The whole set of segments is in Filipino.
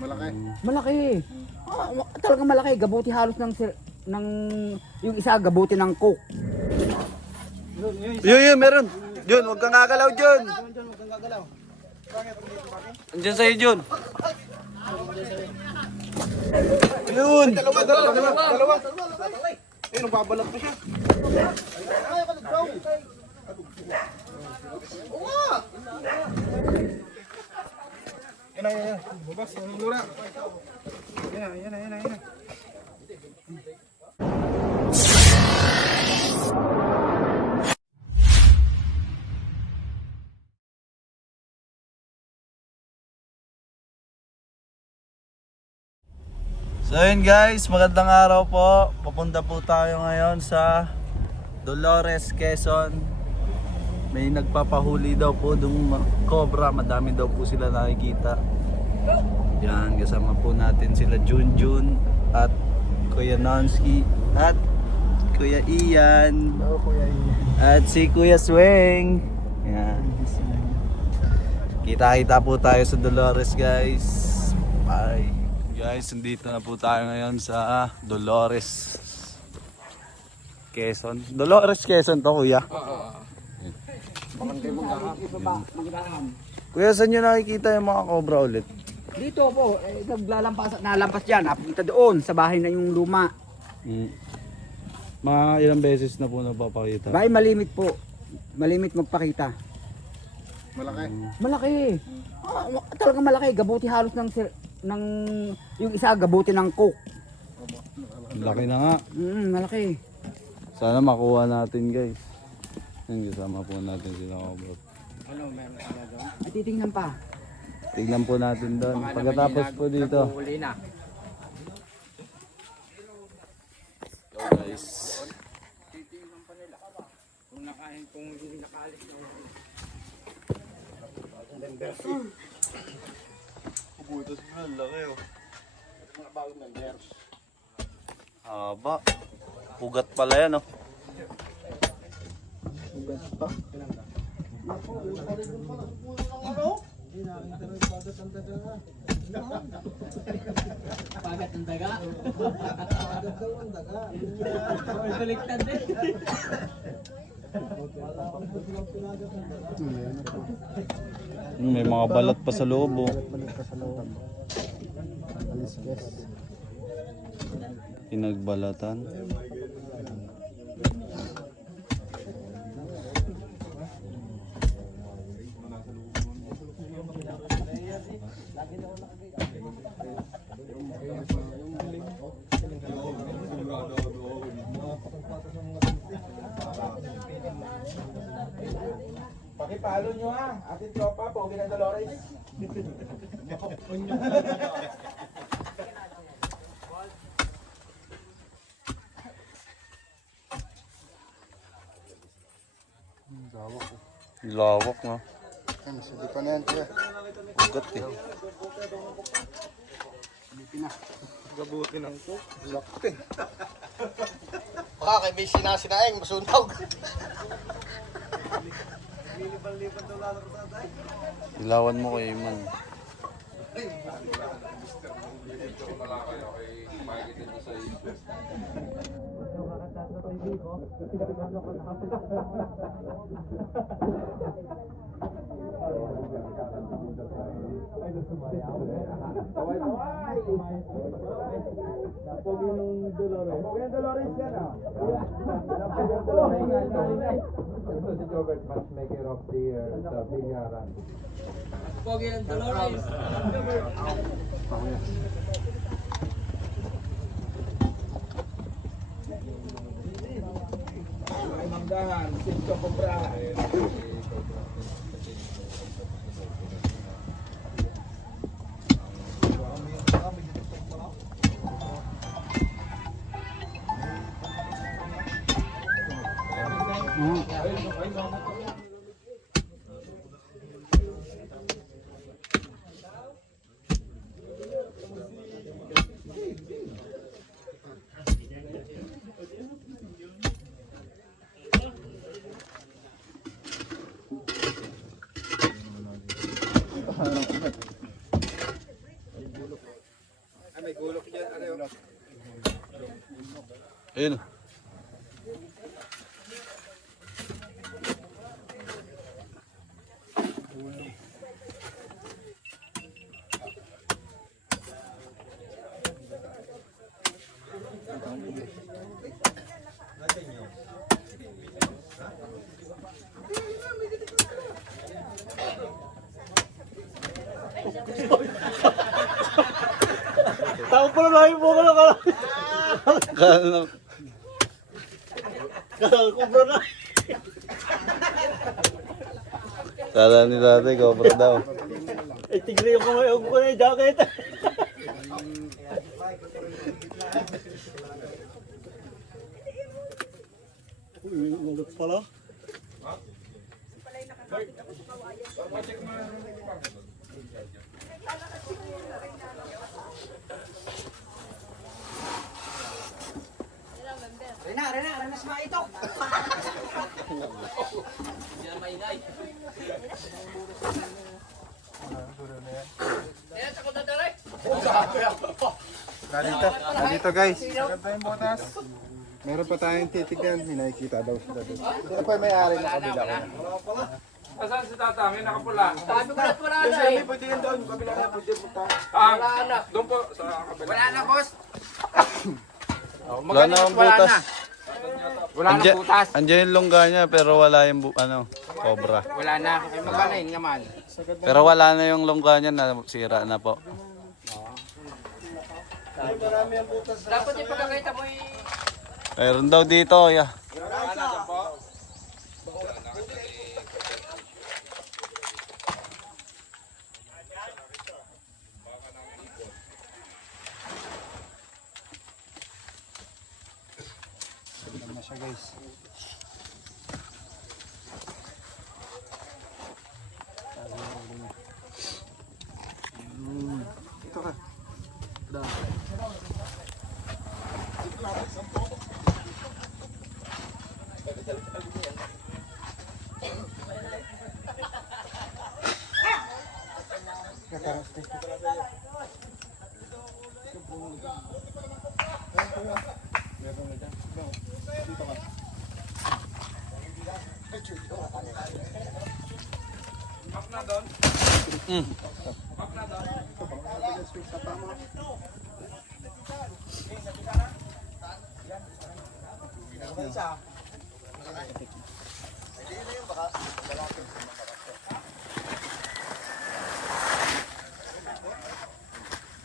Malaki. Malaki. Talagang malaki. Gabuti halos ng yung isa gabuti ng coke. Yun, meron. Jun, huwag kang gagalaw, Jun. Andiyan sa'yo, Jun. Yun. Dalawa. Eh, nagbabalat pa siya. Yan. Bubas, yung lura. Yan. So yun guys, magandang araw po. Papunta po tayo ngayon sa Dolores, Quezon. May nagpapahuli daw po ng cobra. Madami daw po sila nakikita. Yan, kasama po natin sila Junjun at Kuya Nonsky at Kuya Ian at si Kuya Sweng. Yan. Kita-kita po tayo sa Dolores guys. Bye. Guys, nandito na po tayo ngayon sa Dolores, Quezon. Dolores, Quezon to, kuya? Kuya, saan nyo nakikita yung mga cobra ulit? Dito po, nalampas dyan. Napunta doon sa bahay na yung luma. Mga ilang beses na po napapakita? Bahay malimit po. Malimit magpakita. Malaki. Malaki. Talagang malaki. Gabuti halos ng yung isa gabuti ng coke. Laki na nga. Malaki. Sana makuha natin guys. Yan, kasama po natin sila cobra. Ano, meron na doon? At titingnan pa. Tignan po natin doon. Pagkatapos po dito. Huli na. Go guys. Kung nakain, kung hindi nakaalis na Puputos mo lang, laki oh. Mga bagong members. Haba. Pugat pala yan oh. Ugat pa. pagat ng daga. Pagat daw ang daga. Baliktad din. May mga balat pa sa loob oh. Pinagbalatan. Pakipalo nyo ha, ating tropa, Pogi na Dolores. Lawak na. Hindi pa na yan, kuya. Pugat eh. Gabuti ng cook. Laki. Baka kay may sinasinaing, masunog. Ilawan mo kay Iman. Pogi ng Dolores. Pogi ng Dolores yan ah. Ito si Jobert, matchmaker of the year sa Binyaran. Pogi ng Dolores. Magdahan, Sinto Cobra. Ayun. Tao pala na yung buka na kala. Kala Kubra na. Kala ni dati, cobra daw. Eh, tigre yung kamay ko na yung jacket. Uy, ulit pala. Rena, sa mga ito. Nandito guys. Meron pa tayong titignan, may nakikita daw sila doon. Sino pa yung may-ari ng kabila ko? Asan si Tata? May nakapula. Sabi ko na wala na eh. Pwede yan doon, kabila na, pwede punta. Wala na. Doon po sa kabila. Wala na, boss. Wala na ang butas. Wala na butas. Andiyan yung lungga niya pero wala yung cobra. Wala na. Ay magaling naman. Pero wala na yung lungga niya na sira na po. Dapat yung pagkakita mo Meron daw dito, ya. Wala na doon po.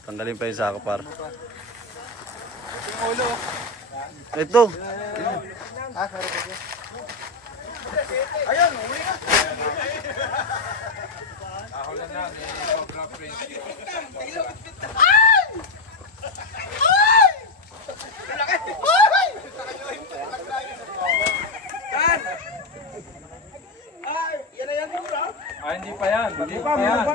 Tanggalin pa yung sako par. Ito. Wala na. Cobra Prince. Hindi pa yan. Hindi pa yan.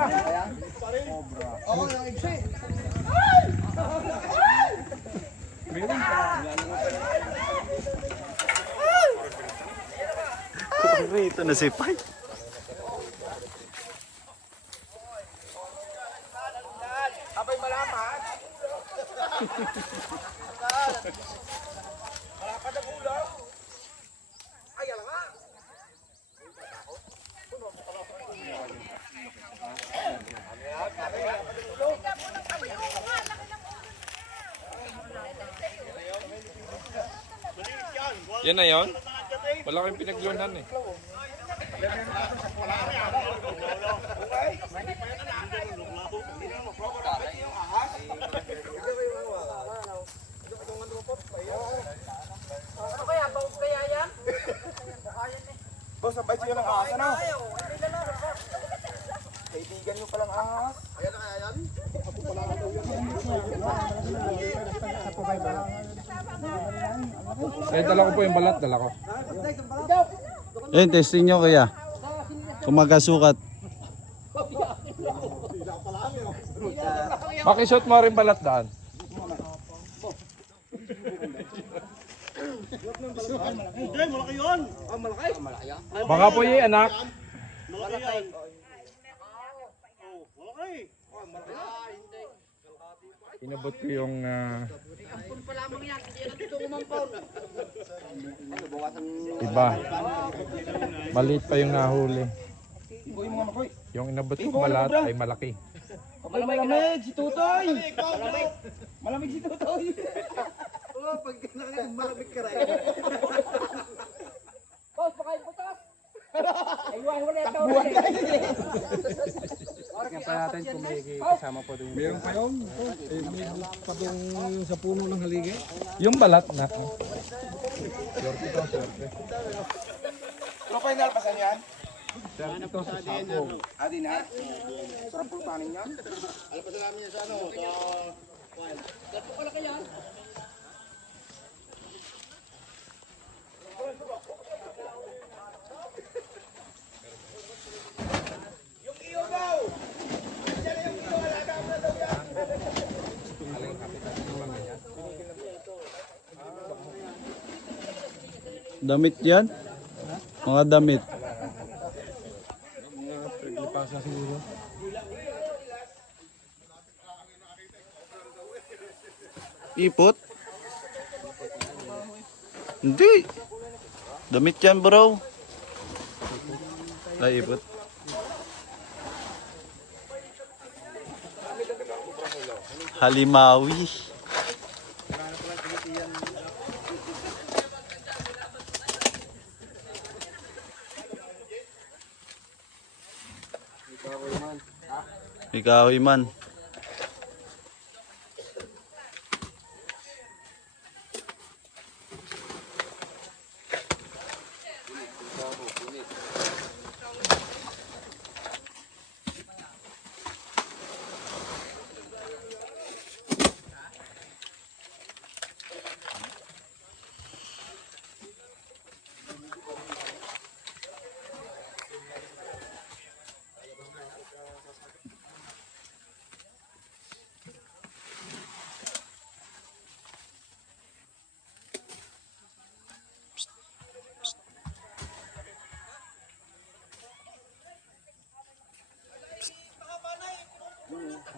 Rito na si Pai. Yan na yun? Wala kayong pinaglunan eh. Boss, sabay siya ng ahas, ano? Kaibigan nyo palang ahas. Ayan na kaya yan? Ay, dala ko po yung balat. Dala ko. Eh, testing nyo kuya. Kung magkasukat. Makishot mo rin balat daan. Hindi, malaki yun. Ah, malaki? Baka po yung anak. Malaki yan. Oh, malaki. Oh, malaki. Inabot ko yung Ampun pa lamang yan, hindi yan ito umampon. iba. Maliit pa yung nahuli. Yung inabot ko balat ay malaki. Malamig si Tutoy! Malamig si Tutoy! Oh, pag malamig ka rin. Boss, pakain po tos! Aywan, wala ito. Kaya pa natin kung may kasama po doon. Meron pa yun? Eh, may pa yung sa puno ng haligi? Yung balat na. Swerte to, swerte. Ano pa yung nalpasan yan? Swerte to sa sako. Adi na? Sarap po panin yan? Damit yan? Mga damit. Pasa siguro. Ipot? Hindi. Damit yan bro. Ay, ipot. Halimawi. Ikaw man.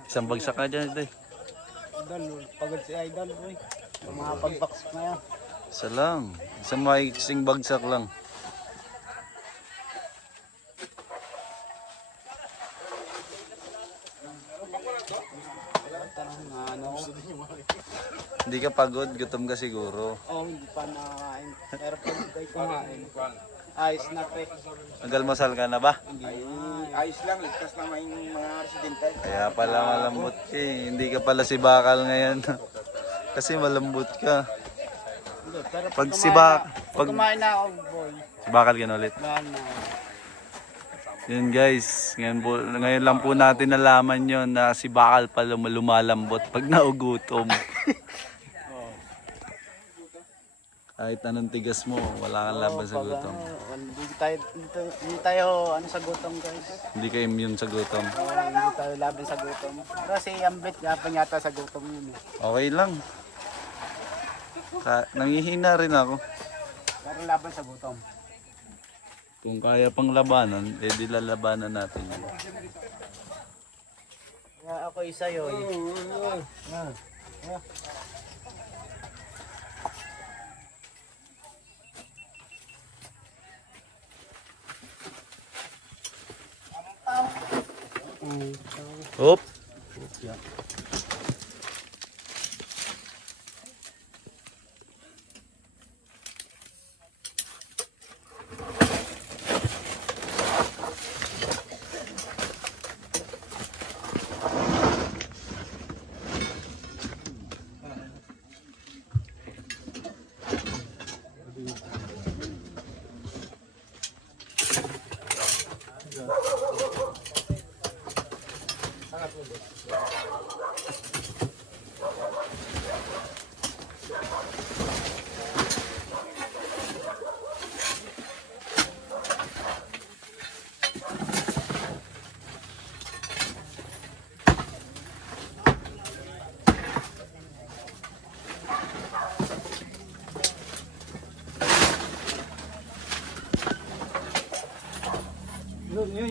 Isang bagsak ka dyan, ito. Idol, pagod si Idol, boy. Mga pagbaksak na yan. Isa lang. Isang maiksing bagsak lang. Hindi ka pagod, gutom ka siguro. Oh, hindi pa nakain. Pero pag kayo kumain, ayos na pre. Nagalmasal ka na ba? Ayos lang, ligtas naman yung mga residente. Kaya pala malambot ka eh. Hindi ka pala si Bakal ngayon. Kasi malambot ka. Pero Pag si Bakal, pag kumain na ako, boy. si Bakal ka na ulit. Bahan na. Yun guys, ngayon lang po natin nalaman yon na si Bakal pala lumalambot pag naugutom. Kahit anong tigas mo, wala kang laban sa gutom. Hindi tayo ano sa gutom, guys. Hindi ka immune sa gutom. Hindi tayo laban sa gutom. Kasi ambit gapan yata sa gutom yun. Okay lang. Nangihina rin ako. Pero laban sa gutom. Kung kaya pang labanan, edi lalabanan natin yun. Kaya ako isa yun. Hop!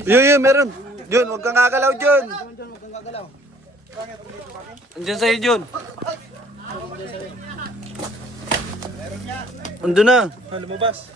Yun, meron. Yun, huwag kang gagalaw dyan. Diyan, huwag kang gagalaw. Bakit dito, bakit? Andiyan sa'yo, Jun. Ando na. Lumabas.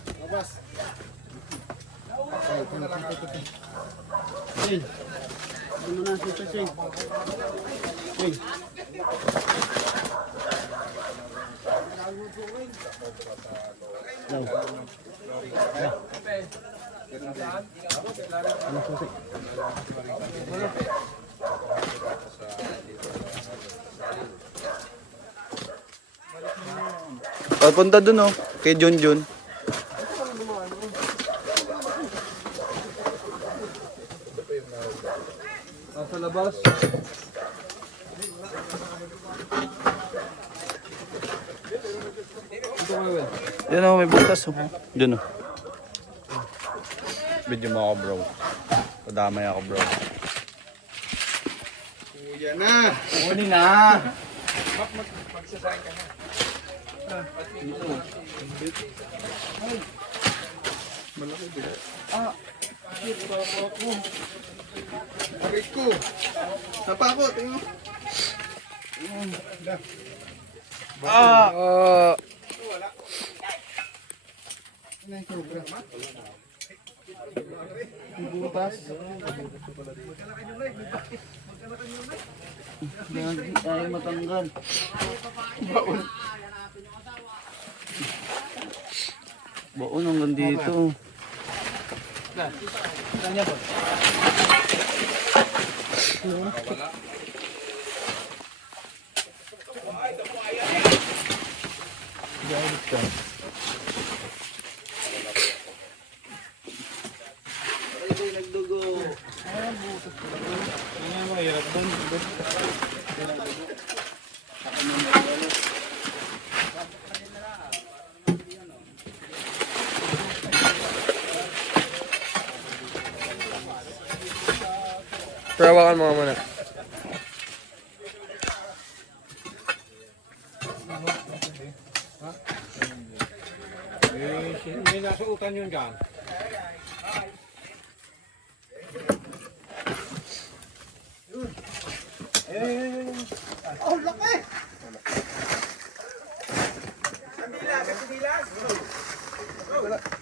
Papunta dun oh, kay Jun Jun. Nasa labas. Ito nga, Will. Yan oh, may butas oh. Dun oh. Video mo ako bro. Padamay ako bro. Kuya na. Huli na. Bakit ko? Sapa ko, tingnan mo. Ayaw matanggal. Baon hanggang dito. Perawakan mo muna. May nasuutan yun dyan.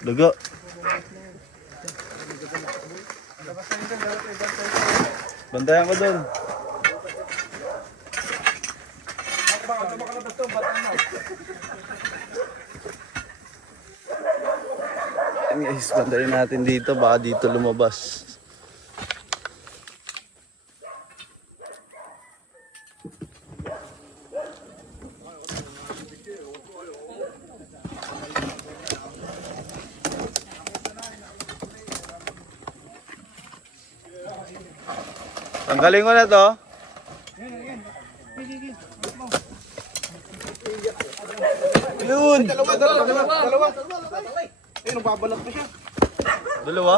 Daga. Bantayan ko doon. Guys, bantayan natin dito. Baka dito lumabas. Tanggalin ko na to. Yun! Dalawa. Ayun, nagbabalat pa siya. Dalawa?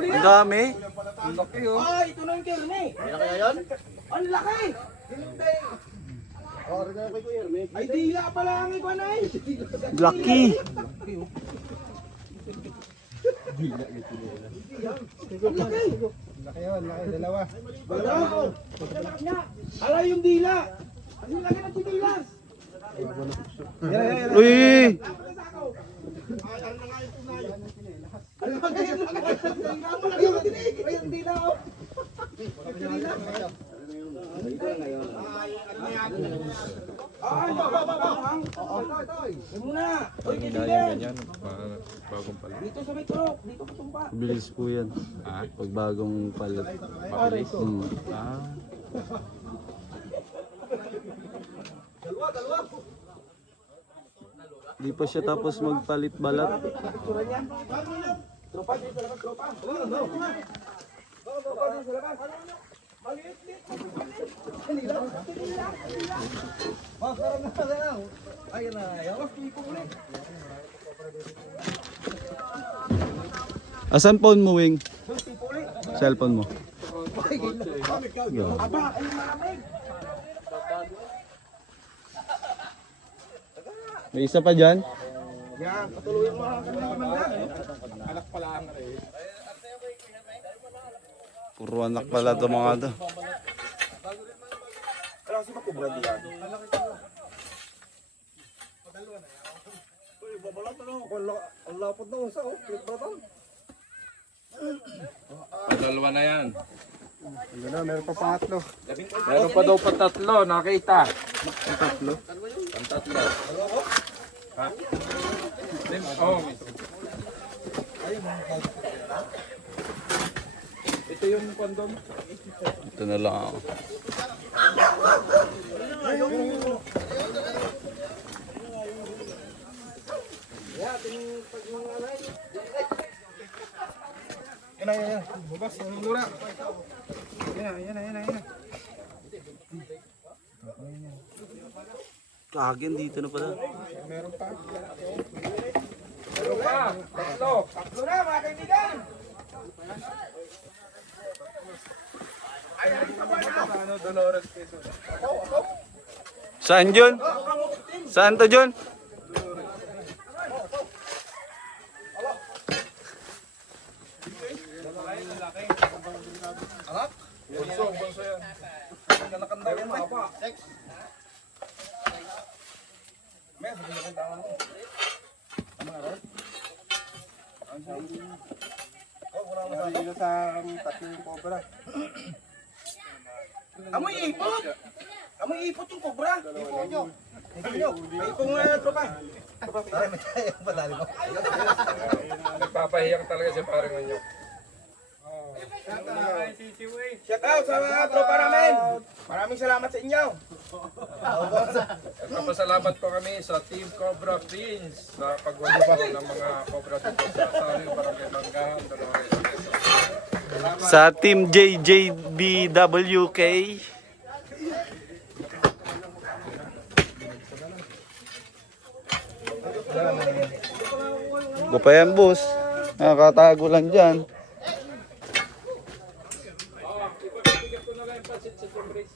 Ang dami. Ah, ito na yung Kerme. Hindi na kaya yan? Ang laki! Hindi. Ay, dila pala ang iba na eh. Lucky. Laki yun, laki. Dalawa. Ala yung dila. Ang laki ng tinilas. Uy! Ayun, dila oh. Ay, muna. Oy, Ganyan, bagong pala. dito sa may turok, dito pa tumpa. Bilis po yan. Pag bagong palit. Mabilis. Ah. Di pa siya tapos magpalit balat. Tropa, dito sa labas, tropa. Tropa, dito sa labas. Maliit-liit. Masarap na lang. Ayun na, ayaw. Tipo ulit. Asan phone mo, Wing? Cellphone mo. Aba, ayun maraming. May isa pa dyan? Yan, patuloy mo ang kanilang mandan. Anak pala ang eh. Puro anak pala ito mga to. Kaya kasi makubra diyan. Uy, babalat na lang. Ang lapot na usa, oh. Click button. Dalawa na yan. Ano na, meron pa pangatlo. Meron pa daw pa tatlo, nakita. Ang tatlo? Ang tatlo. Ha? Oo. Ito yung kondom. Ito na lang ako. Yan. Bubas, anong lura? Yan. Kagin dito na pala. Meron pa. Meron pa, tatlo. Tatlo na, mga kaibigan. Ano, Dolores Quezon. Saan John? Saan to John? Bunso yan. Nakakanda yan, mapa. Sex. May, sabi niya kung tama mo. Tama nga, Rod? Wala mo dito sa tatlong cobra. Amoy ipot! Amoy ipot yung cobra! Ipot nyo! May ipong tropa. Ay, may tayo ang padali mo. Nagpapahiyang talaga si paring Manyo. Shout out sa mga tropa namin! Maraming salamat sa inyo! Nagpapasalamat po kami sa Team Cobra Prince sa pagwawala ng mga cobra dito sa Saling Barangay Manggahan, Dolores Quezon. Sa Team JJBWK. Gupay yan, boss. Nakakatago lang dyan. Ipapibigyan ko na lang yung pansit sa Jumris.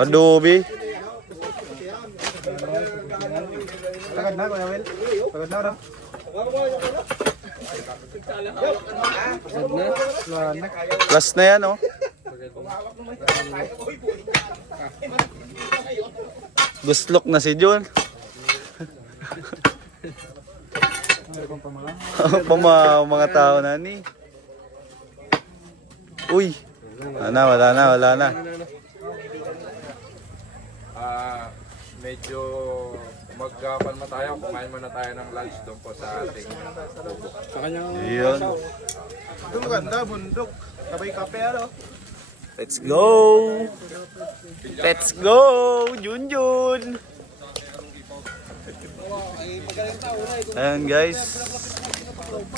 Adobe. Tagad na, Kuya Will. Tagad na, Ram. Last na yan, oh. Guslok na si John. Mga tao na ni. Uy. Wala na. Medyo magkapan mo tayo, kumain muna tayo ng lunch doon po sa ating kubo. Yun. Doon ganda, bundok. Sabay kape, ano? Let's go! Let's go! Junjun! Ayan guys.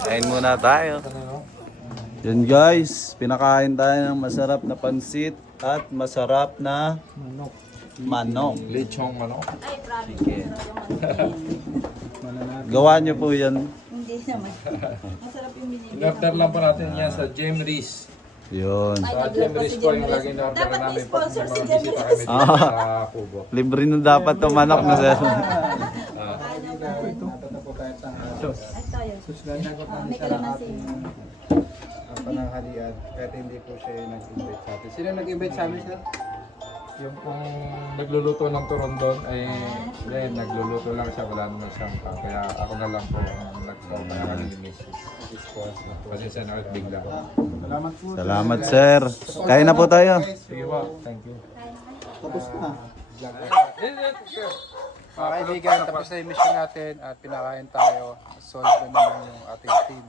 Kain muna tayo. Yan guys. Pinakain tayo ng masarap na pansit at masarap na manok. Lechong manok. Chicken. Gawa nyo po yan. Hindi naman. Masarap yung binili. In-order lang po natin yan sa Jemris. Yun. Sa Jemris po yung laging na-order Dapat may namin pag sponsor si mga bisita kami dito sa kubo. Libre na dapat to manok na sir. Ay, tayo. May kalamansi. Pananghalian, kahit hindi po siya nag-invite sa atin. Sino nag-invite sa amin, sir? Yung pong nagluluto ng turon doon ay nagluluto lang siya, wala naman siyang pa. Kaya ako na lang po ang nag-call kaya kami ni Mrs. Kasi siya nakitbigla. Salamat po. Salamat sir. Kain na po tayo. Sige po, thank you. Tapos na. Mga kaibigan, tapos na yung mission natin at pinakain tayo. Solve na naman yung ating team.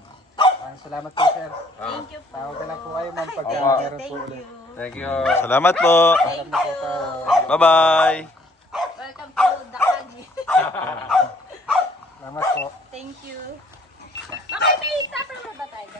Salamat po, sir. Thank you po. Tawag na lang po kayo, ma'am, pag Opo. meron po Thank ulit. you. Thank you. Salamat po. Alam na po tayo. Bye-bye. Welcome to Dakagi. Salamat po. Thank you. Okay, may tupper ba tayo?